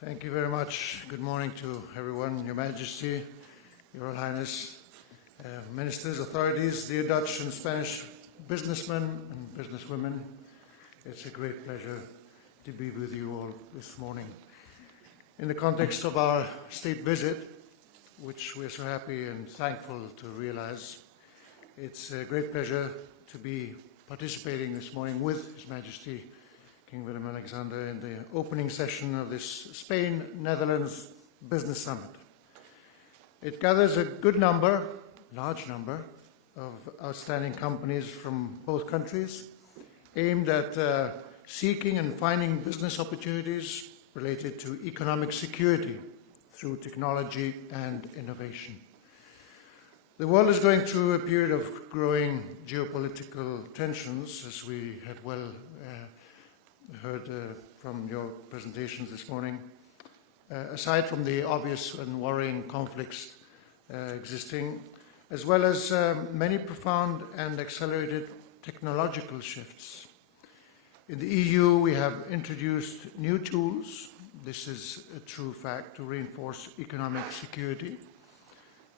Thank you very much. Good morning to everyone, Your Majesty, Your Royal Highness, ministers, authorities, dear Dutch and Spanish businessmen and businesswomen. It's a great pleasure to be with you all this morning. In the context of our state visit, which we're so happy and thankful to realize, it's a great pleasure to be participating this morning with His Majesty King Willem-Alexander in the opening session of this Spain-Netherlands Business Summit. It gathers a good number, large number, of outstanding companies from both countries, aimed at seeking and finding business opportunities related to economic security through technology and innovation. The world is going through a period of growing geopolitical tensions, as we had well heard from your presentations this morning. Aside from the obvious and worrying conflicts existing, as well as many profound and accelerated technological shifts. In the EU, we have introduced new tools, this is a true fact, to reinforce economic security.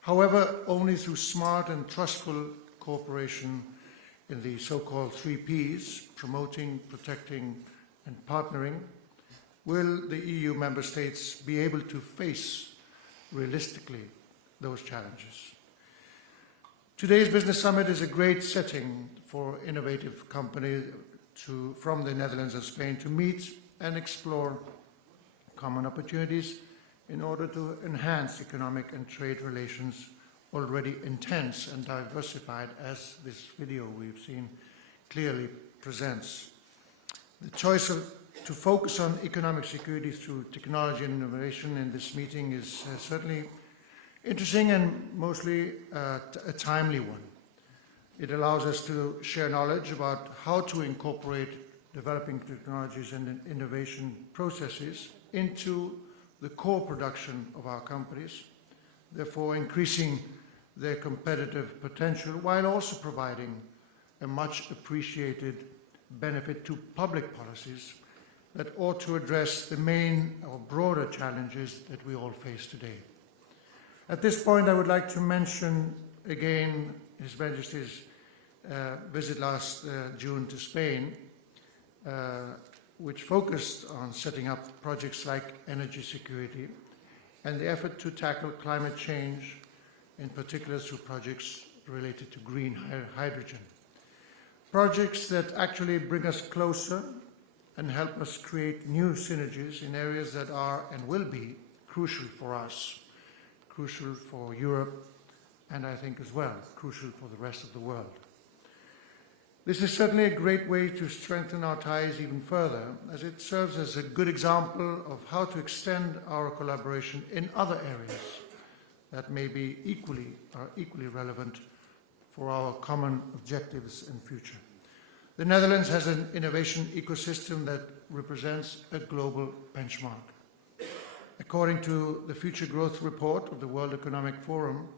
However, only through smart and trustful cooperation in the so-called 3 Ps, promoting, protecting, and partnering, will the EU member states be able to face realistically those challenges. Today's Business Summit is a great setting for innovative companies from the Netherlands and Spain to meet and explore common opportunities in order to enhance economic and trade relations already intense and diversified, as this video we've seen clearly presents. The choice to focus on economic security through technology and innovation in this meeting is certainly interesting and mostly a timely one. It allows us to share knowledge about how to incorporate developing technologies and innovation processes into the core production of our companies, therefore increasing their competitive potential while also providing a much appreciated benefit to public policies that ought to address the main or broader challenges that we all face today. At this point, I would like to mention again His Majesty's visit last June to Spain, which focused on setting up projects like energy security and the effort to tackle climate change, in particular through projects related to green hydrogen. Projects that actually bring us closer and help us create new synergies in areas that are and will be crucial for us, crucial for Europe, and I think as well crucial for the rest of the world. This is certainly a great way to strengthen our ties even further, as it serves as a good example of how to extend our collaboration in other areas that may be equally relevant for our common objectives and future. The Netherlands has an innovation ecosystem that represents a global benchmark. According to the Future Growth Report of the World Economic Forum,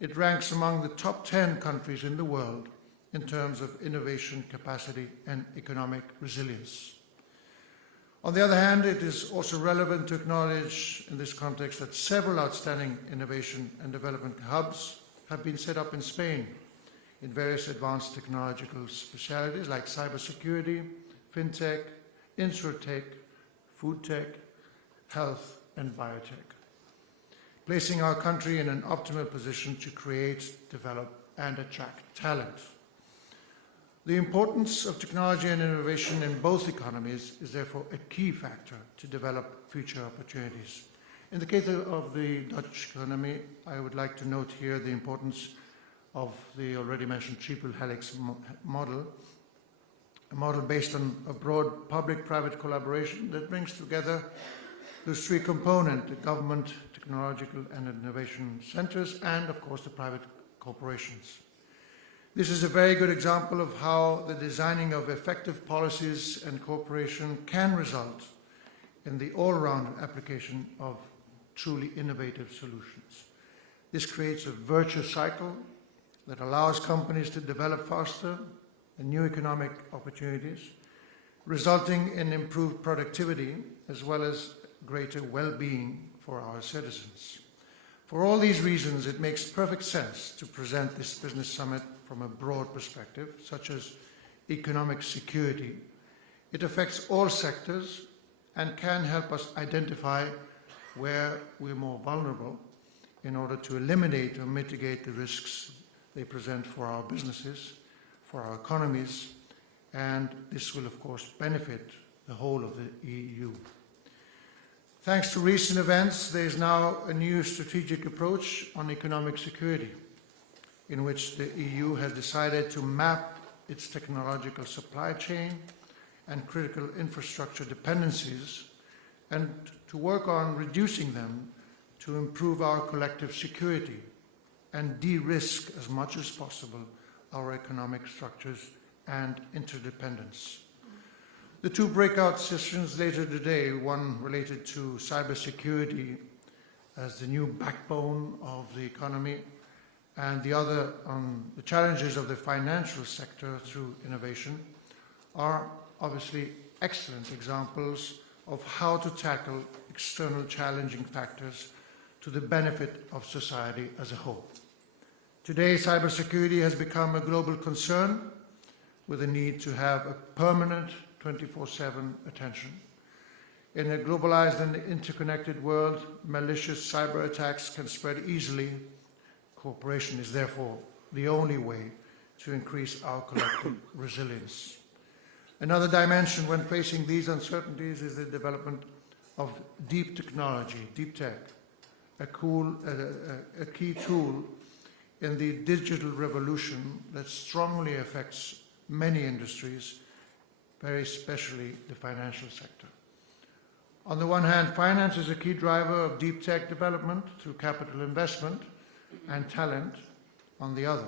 it ranks among the top 10 countries in the world in terms of innovation capacity and economic resilience. On the other hand, it is also relevant to acknowledge in this context that several outstanding innovation and development hubs have been set up in Spain in various advanced technological specialities like cybersecurity, fintech, insurtech, food tech, health, and biotech, placing our country in an optimal position to create, develop, and attract talent. The importance of technology and innovation in both economies is therefore a key factor to develop future opportunities. In the case of the Dutch economy, I would like to note here the importance of the already mentioned triple helix model, a model based on a broad public-private collaboration that brings together those 3 components: the government, technological and innovation centers, and of course the private corporations. This is a very good example of how the designing of effective policies and cooperation can result in the all-round application of truly innovative solutions. This creates a virtuous cycle that allows companies to develop faster and new economic opportunities, resulting in improved productivity as well as greater well-being for our citizens. For all these reasons, it makes perfect sense to present this business summit from a broad perspective, such as economic security. It affects all sectors and can help us identify where we're more vulnerable in order to eliminate or mitigate the risks they present for our businesses, for our economies, and this will, of course, benefit the whole of the EU. Thanks to recent events, there is now a new strategic approach on economic security, in which the EU has decided to map its technological supply chain and critical infrastructure dependencies and to work on reducing them to improve our collective security and de-risk as much as possible our economic structures and interdependence. The two breakout sessions later today, one related to cybersecurity as the new backbone of the economy, and the other on the challenges of the financial sector through innovation, are obviously excellent examples of how to tackle external challenging factors to the benefit of society as a whole. Today, cybersecurity has become a global concern with a need to have a permanent 24/7 attention. In a globalized and interconnected world, malicious cyber attacks can spread easily. Cooperation is therefore the only way to increase our collective resilience. Another dimension when facing these uncertainties is the development of deep technology, deep tech, a key tool in the digital revolution that strongly affects many industries, very especially the financial sector. On the one hand, finance is a key driver of deep tech development through capital investment and talent. On the other,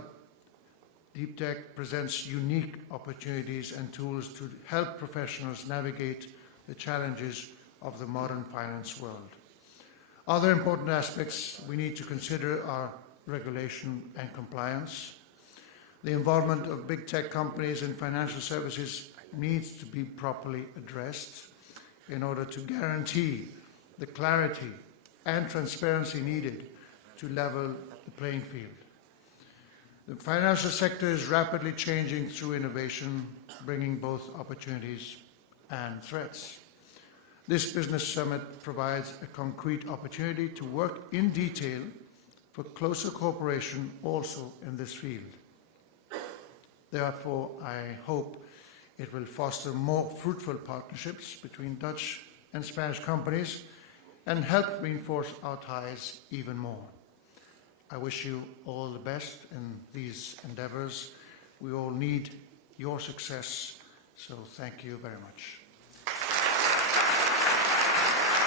deep tech presents unique opportunities and tools to help professionals navigate the challenges of the modern finance world. Other important aspects we need to consider are regulation and compliance. The involvement of big tech companies in financial services needs to be properly addressed in order to guarantee the clarity and transparency needed to level the playing field. The financial sector is rapidly changing through innovation, bringing both opportunities and threats. This business summit provides a concrete opportunity to work in detail for closer cooperation also in this field. Therefore, I hope it will foster more fruitful partnerships between Dutch and Spanish companies and help reinforce our ties even more. I wish you all the best in these endeavors. We all need your success, so thank you very much.